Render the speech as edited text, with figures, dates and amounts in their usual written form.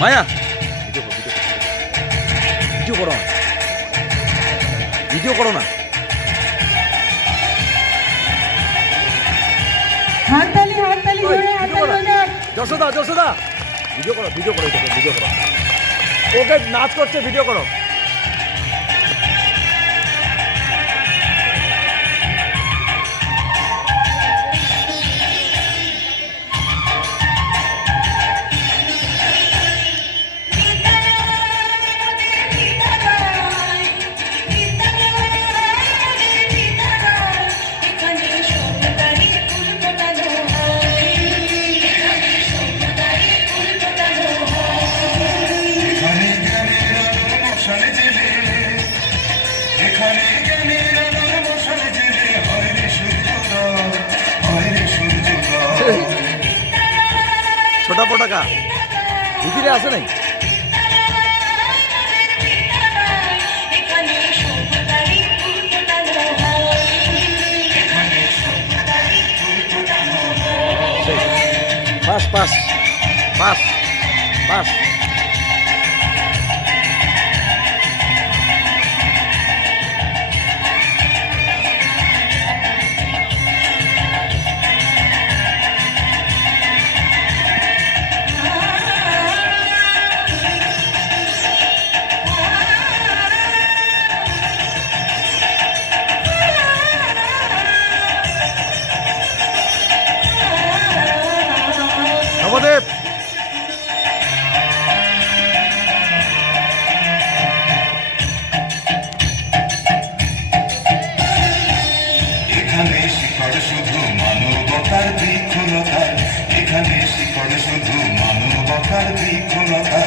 মায়া video করো না, video করো না। হাততালি হাততালি জোরে হাততালি হয়ে যশোদা যশোদা ভিডিও করো, ভিডিও করো, ভিডিও করো, ওকে নাচ করছে, ভিডিও করো। ছোটা পটাকা ভিতরে আছে নাই? Pass pass pass pass. Nabadev এখানে শিকড় শুধু মানবতার বৃক্ষলতা, এখানে শিকড় শুধু মানবতার বৃক্ষলতা।